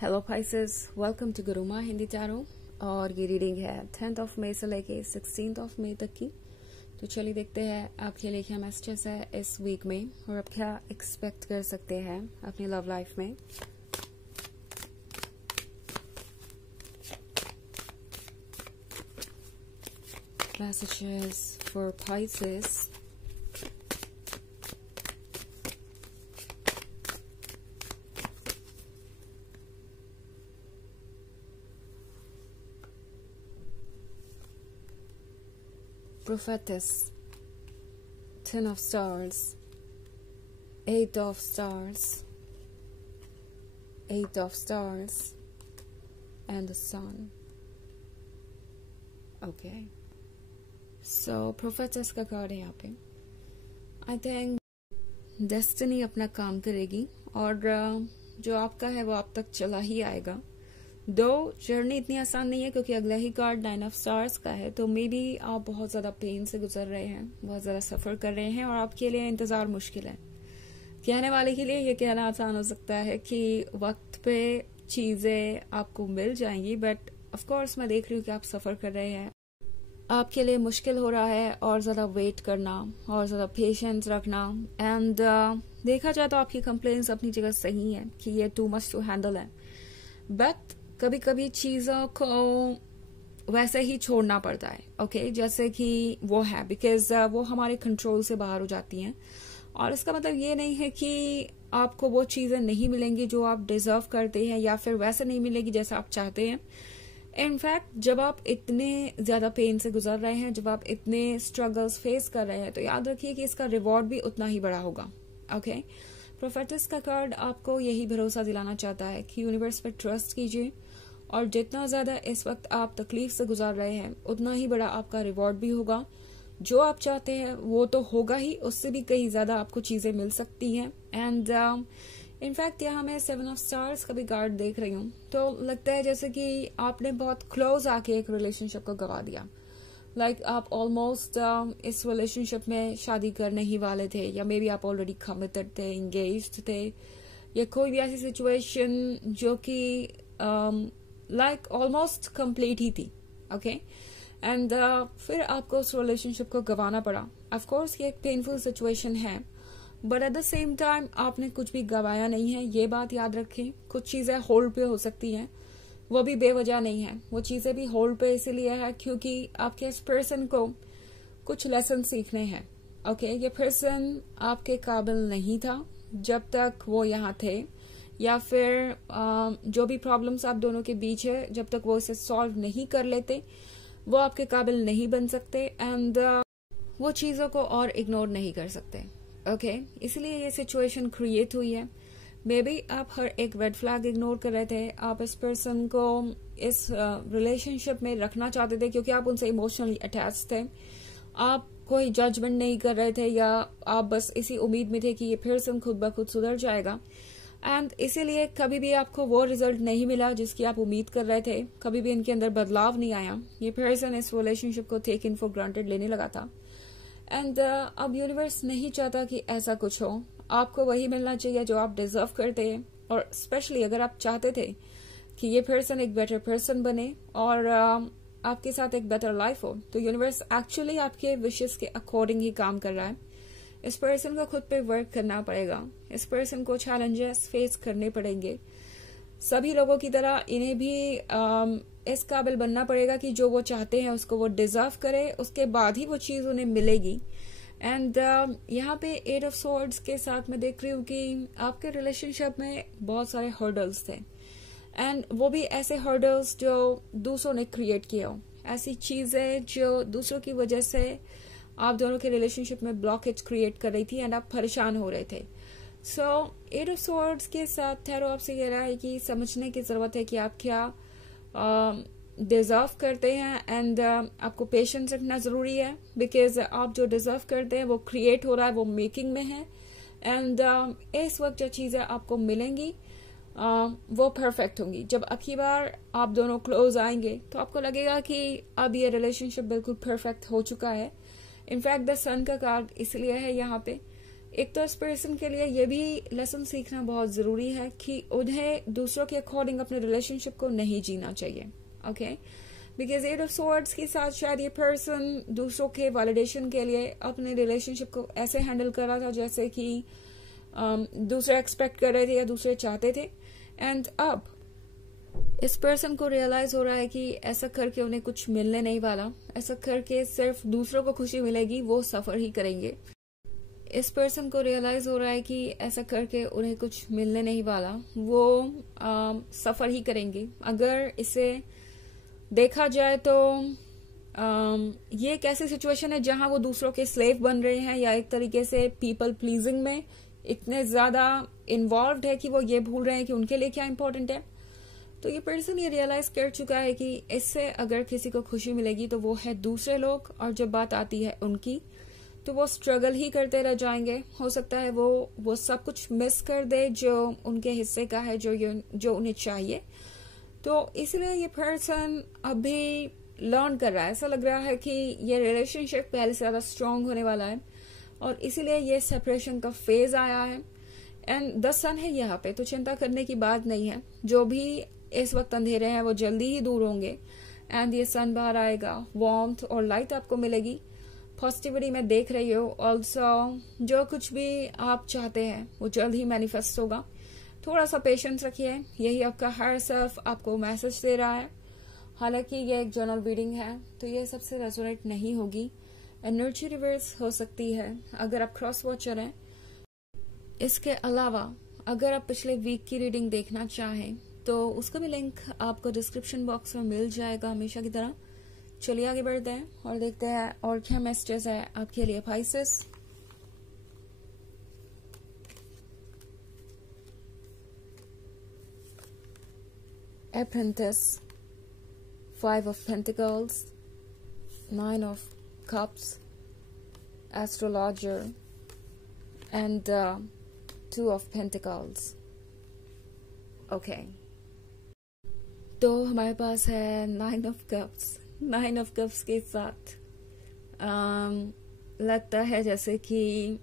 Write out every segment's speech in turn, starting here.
Hello Pisces, welcome to Guruma Hindi tarot. और ये reading है 10th ऑफ मई से लेके 16th ऑफ मई तक की। तो चलिए देखते हैं आपके लिए क्या मैसेजेस है इस वीक में और आप क्या एक्सपेक्ट कर सकते हैं अपनी लव लाइफ में। Messages for Pisces. Prophetess, 10 of Stars, 8 of Stars, 8 of Stars, and the Sun. Okay. So, Prophetess का कार्ड है यहाँ पे। I think Destiny अपना काम करेगी और जो आपका है वो आप तक चला ही आएगा। दो जर्नी इतनी आसान नहीं है क्योंकि अगला ही कार्ड 9 ऑफ स्टार्स का है। तो मे बी आप बहुत ज्यादा पेन से गुजर रहे हैं, बहुत ज्यादा सफर कर रहे हैं और आपके लिए इंतजार मुश्किल है। कहने वाले के लिए ये कहना आसान हो सकता है कि वक्त पे चीजें आपको मिल जाएंगी, बट ऑफ कोर्स मैं देख रही हूँ कि आप सफर कर रहे हैं। आपके लिए मुश्किल हो रहा है और ज्यादा वेट करना और ज्यादा पेशेंस रखना। एंड देखा जाए तो आपकी कंप्लेंट्स अपनी जगह सही है कि ये टू मच टू हैंडल है, बट कभी कभी चीजों को वैसे ही छोड़ना पड़ता है। ओके, जैसे कि वो है बिकॉज वो हमारे कंट्रोल से बाहर हो जाती हैं। और इसका मतलब ये नहीं है कि आपको वो चीजें नहीं मिलेंगी जो आप डिजर्व करते हैं या फिर वैसे नहीं मिलेगी जैसा आप चाहते हैं। इनफैक्ट जब आप इतने ज्यादा पेन से गुजर रहे हैं, जब आप इतने स्ट्रगल्स फेस कर रहे हैं, तो याद रखिए कि इसका रिवॉर्ड भी उतना ही बड़ा होगा। ओके, प्रोफेटिस का कार्ड आपको यही भरोसा दिलाना चाहता है कि यूनिवर्स पे ट्रस्ट कीजिए और जितना ज्यादा इस वक्त आप तकलीफ से गुजार रहे हैं उतना ही बड़ा आपका रिवॉर्ड भी होगा। जो आप चाहते हैं वो तो होगा ही, उससे भी कई ज्यादा आपको चीजें मिल सकती हैं। एंड इनफैक्ट यहाँ मैं 7 ऑफ स्टार्स का भी कार्ड देख रही हूँ, तो लगता है जैसे कि आपने बहुत क्लोज आके एक रिलेशनशिप को गवा दिया। लाइक आप ऑलमोस्ट इस रिलेशनशिप में शादी करने ही वाले थे, या मे बी आप ऑलरेडी कमिटेड थे, एंगेज्ड थे, या कोई भी ऐसी सिचुएशन जो कि लाइक ऑलमोस्ट कंप्लीट ही थी। ओके, एंड फिर आपको उस रिलेशनशिप को गंवाना पड़ा। ऑफ कोर्स ये एक पेनफुल सिचुएशन है, but at the same time आपने कुछ भी गंवाया नहीं है, ये बात याद रखें। कुछ चीजें होल्ड पे हो सकती हैं, वो भी बेवजह नहीं है। वो चीजें भी होल्ड पे इसीलिए है क्योंकि आपके इस पर्सन को कुछ लेसन सीखने हैं। ओके, ये पर्सन आपके काबिल नहीं था जब तक वो यहाँ थे, या फिर जो भी प्रॉब्लम्स आप दोनों के बीच है जब तक वो इसे सॉल्व नहीं कर लेते वो आपके काबिल नहीं बन सकते। एंड वो चीजों को और इग्नोर नहीं कर सकते। ओके, इसलिए ये सिचुएशन क्रिएट हुई है। मे बी आप हर एक रेड फ्लैग इग्नोर कर रहे थे, आप इस पर्सन को इस रिलेशनशिप में रखना चाहते थे क्योंकि आप उनसे इमोशनली अटैच थे। आप कोई जजमेंट नहीं कर रहे थे, या आप बस इसी उम्मीद में थे कि ये पर्सन खुद ब खुद सुधर जाएगा। एंड इसीलिए कभी भी आपको वो रिजल्ट नहीं मिला जिसकी आप उम्मीद कर रहे थे, कभी भी इनके अंदर बदलाव नहीं आया। ये पर्सन इस रिलेशनशिप को टेक इन फॉर ग्रांटेड लेने लगा था। एंड अब यूनिवर्स नहीं चाहता कि ऐसा कुछ हो। आपको वही मिलना चाहिए जो आप डिजर्व करते हैं। और स्पेशली अगर आप चाहते थे कि ये पर्सन एक बेटर पर्सन बने और आपके साथ एक बेटर लाइफ हो, तो यूनिवर्स एक्चुअली आपके विशेस के अकॉर्डिंग ही काम कर रहा है। इस पर्सन को खुद पे वर्क करना पड़ेगा, इस पर्सन को चैलेंजेस फेस करने पड़ेंगे। सभी लोगों की तरह इन्हें भी इस काबिल बनना पड़ेगा कि जो वो चाहते हैं उसको वो डिजर्व करे, उसके बाद ही वो चीज उन्हें मिलेगी। एंड यहाँ पे 8 ऑफ स्वॉर्ड्स के साथ मैं देख रही हूँ कि आपके रिलेशनशिप में बहुत सारे हर्डल्स थे, एंड वो भी ऐसे हर्डल्स जो दूसरों ने क्रिएट किए हो, ऐसी चीजें जो दूसरों की वजह से आप दोनों के रिलेशनशिप में ब्लॉकेज क्रिएट कर रही थी एंड आप परेशान हो रहे थे। सो 8 ऑफ स्वॉर्ड्स के साथ टैरो आपसे कह रहा है कि समझने की जरूरत है कि आप क्या डिजर्व करते हैं। एंड आपको पेशेंस रखना जरूरी है बिकॉज आप जो डिजर्व करते हैं वो क्रिएट हो रहा है, वो मेकिंग में है। एंड इस वक्त जो चीजें आपको मिलेंगी वो परफेक्ट होंगी। जब अगली बार आप दोनों क्लोज आएंगे तो आपको लगेगा कि अब ये रिलेशनशिप बिल्कुल परफेक्ट हो चुका है। इनफैक्ट द सन का कार्ड इसलिए है यहाँ पे एक तो इस पर्सन के लिए ये भी लेसन सीखना बहुत जरूरी है कि उन्हें दूसरों के अकॉर्डिंग अपने रिलेशनशिप को नहीं जीना चाहिए। Okay, because at of swords के साथ शायद ये पर्सन दूसरों के वैलिडेशन के लिए अपने रिलेशनशिप को ऐसे हैंडल कर रहा था जैसे कि दूसरे एक्सपेक्ट कर रहे थे या दूसरे चाहते थे। एंड अब इस पर्सन को रियलाइज हो रहा है कि ऐसा करके उन्हें कुछ मिलने नहीं वाला, ऐसा करके सिर्फ दूसरों को खुशी मिलेगी, वो सफर ही करेंगे। इस पर्सन को रियलाइज हो रहा है कि ऐसा करके उन्हें कुछ मिलने नहीं वाला, वो सफर ही करेंगे। अगर इसे देखा जाए तो ये एक ऐसी सिचुएशन है जहां वो दूसरों के स्लेव बन रहे हैं या एक तरीके से पीपल प्लीजिंग में इतने ज्यादा इन्वॉल्व है कि वो ये भूल रहे हैं कि उनके लिए क्या इंपॉर्टेंट है। तो ये पर्सन ये रियलाइज कर चुका है कि इससे अगर किसी को खुशी मिलेगी तो वो है दूसरे लोग, और जब बात आती है उनकी तो वो स्ट्रगल ही करते रह जाएंगे। हो सकता है वो सब कुछ मिस कर दे जो उनके हिस्से का है, जो उन्हें चाहिए। तो इसलिए ये पर्सन अभी लर्न कर रहा है। ऐसा लग रहा है कि ये रिलेशनशिप पहले से ज्यादा स्ट्रांग होने वाला है और इसीलिए ये सेपरेशन का फेज आया है। एंड द सन है यहाँ पे, तो चिंता करने की बात नहीं है। जो भी इस वक्त अंधेरे हैं वो जल्दी ही दूर होंगे एंड ये सन बाहर आएगा, वार्मथ और लाइट आपको मिलेगी। पॉजिटिविटी में देख रही हो। ऑल्सो जो कुछ भी आप चाहते हैं वो जल्द ही मैनिफेस्ट होगा। थोड़ा सा पेशेंस रखिए, यही आपका हायर सेल्फ आपको मैसेज दे रहा है। हालांकि ये एक जर्नल रीडिंग है तो ये सबसे रेजोनेट नहीं होगी, एनर्जी रिवर्स हो सकती है अगर आप क्रॉस वॉचर हैं। इसके अलावा अगर आप पिछले वीक की रीडिंग देखना चाहें तो उसका भी लिंक आपको डिस्क्रिप्शन बॉक्स में मिल जाएगा हमेशा की तरह। चलिए आगे बढ़ते हैं और देखते हैं और क्या मैसेजेस है आपके लिए Pisces. Apprentice, 5 of Pentacles, 9 of Cups, Astrologer, and 2 of Pentacles. Okay. तो हमारे पास है 9 of Cups। 9 of Cups के साथ लगता है जैसे कि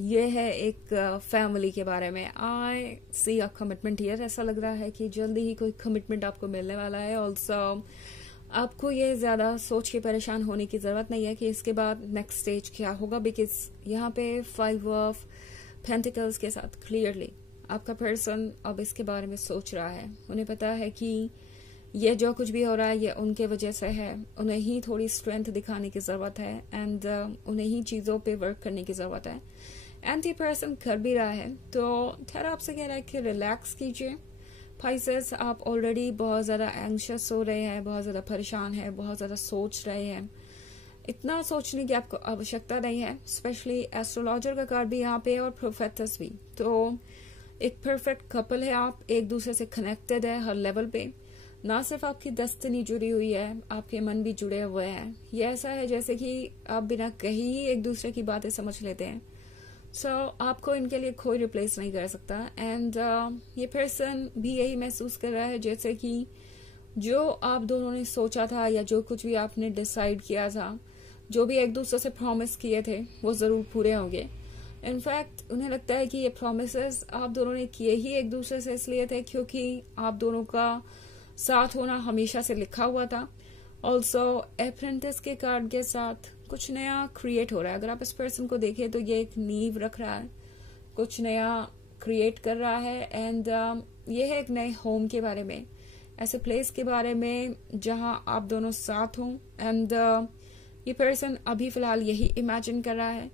ये है एक फैमिली के बारे में। आई सी अ कमिटमेंट हियर। ऐसा लग रहा है कि जल्दी ही कोई कमिटमेंट आपको मिलने वाला है। ऑल्सो आपको ये ज्यादा सोच के परेशान होने की जरूरत नहीं है कि इसके बाद नेक्स्ट स्टेज क्या होगा, बिकॉज यहाँ पे 5 ऑफ पेंटिकल्स के साथ क्लियरली आपका पर्सन अब इसके बारे में सोच रहा है। उन्हें पता है कि ये जो कुछ भी हो रहा है ये उनके वजह से है। उन्हें ही थोड़ी स्ट्रेंथ दिखाने की जरूरत है एंड उन्हें ही चीजों पे वर्क करने की जरूरत है। एंटी पर्सन कर भी रहा है तो थोड़ा आपसे कह रहा है कि रिलैक्स कीजिए। पाइसेस, आप ऑलरेडी बहुत ज्यादा एंग्शियस हो रहे हैं, बहुत ज्यादा परेशान है, बहुत ज्यादा सोच रहे हैं। इतना सोचने की आपको आवश्यकता नहीं है। स्पेशली एस्ट्रोलॉजर का कार्ड भी यहाँ पे और प्रोफेटस भी। तो एक परफेक्ट कपल है, आप एक दूसरे से कनेक्टेड है हर लेवल पे। ना सिर्फ आपकी डेस्टिनी जुड़ी हुई है, आपके मन भी जुड़े हुए हैं। ये ऐसा है जैसे कि आप बिना कहीं ही एक दूसरे की बातें समझ लेते हैं। सो आपको इनके लिए कोई रिप्लेस नहीं कर सकता। एंड ये पर्सन भी यही महसूस कर रहा है जैसे कि जो आप दोनों ने सोचा था या जो कुछ भी आपने डिसाइड किया था, जो भी एक दूसरे से प्रॉमिस किए थे, वो जरूर पूरे होंगे। इनफैक्ट उन्हें लगता है कि ये प्रॉमिसेस आप दोनों ने किए ही एक दूसरे से इसलिए थे क्योंकि आप दोनों का साथ होना हमेशा से लिखा हुआ था। ऑल्सो अप्रेंटिस के कार्ड के साथ कुछ नया क्रिएट हो रहा है। अगर आप इस पर्सन को देखें तो ये एक नींव रख रहा है, कुछ नया क्रिएट कर रहा है। एंड ये है एक नए होम के बारे में, ऐसे प्लेस के बारे में जहां आप दोनों साथ हों। एंड ये पर्सन अभी फिलहाल यही इमेजिन कर रहा है।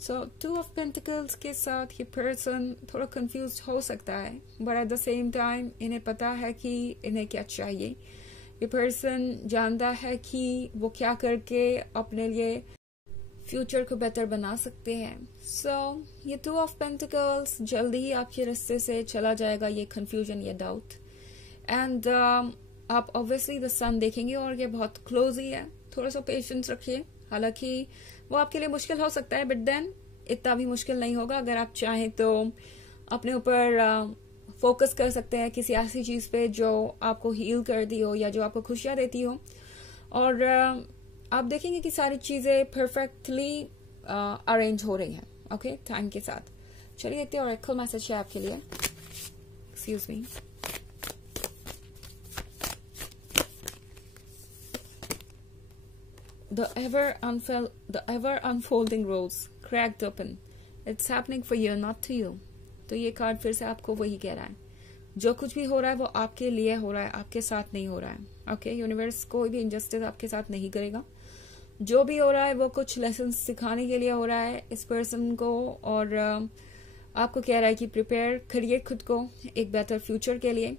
सो 2 ऑफ पेंटिकल्स के साथ ये पर्सन थोड़ा कंफ्यूज हो सकता है, but at the same time इन्हें पता है कि इन्हें क्या चाहिए। ये पर्सन जानता है कि वो क्या करके अपने लिए फ्यूचर को बेटर बना सकते हैं। सो ये 2 ऑफ पेंटिकल्स जल्दी ही आपके रास्ते से चला जाएगा, ये कंफ्यूजन, ये डाउट। एंड आप ऑब्वियसली द सन देखेंगे और ये बहुत क्लोज ही है। थोड़ा सा पेशेंस रखिए। हालांकि वो आपके लिए मुश्किल हो सकता है, बट देन इतना भी मुश्किल नहीं होगा। अगर आप चाहें तो अपने ऊपर फोकस कर सकते हैं किसी ऐसी चीज पे जो आपको हील करती हो या जो आपको खुशियां देती हो, और आप देखेंगे कि सारी चीजें परफेक्टली अरेंज हो रही हैं। ओके, टाइम के साथ। चलिए इतने ऑरेकल मैसेज है आपके लिए। Excuse me. The ever unfolding roles cracked open. It's happening for you, not to you. तो ये कार्ड फिर से आपको वही कह रहा है, जो कुछ भी हो रहा है वो आपके लिए हो रहा है, आपके साथ नहीं हो रहा है। ओके, यूनिवर्स कोई भी इनजस्टिस आपके साथ नहीं करेगा। जो भी हो रहा है वो कुछ लेसन सिखाने के लिए हो रहा है इस पर्सन को, और आपको कह रहा है कि प्रिपेयर करिए खुद को एक बेहतर फ्यूचर के लिए,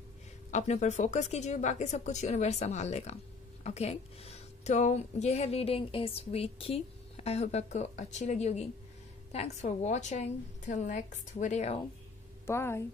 अपने पर फोकस कीजिए, बाकी सब कुछ यूनिवर्स संभाल लेगा। ओके, तो ये है रीडिंग इस वीक की। आई होप आपको अच्छी लगी होगी। Thanks for watching, till next video, bye.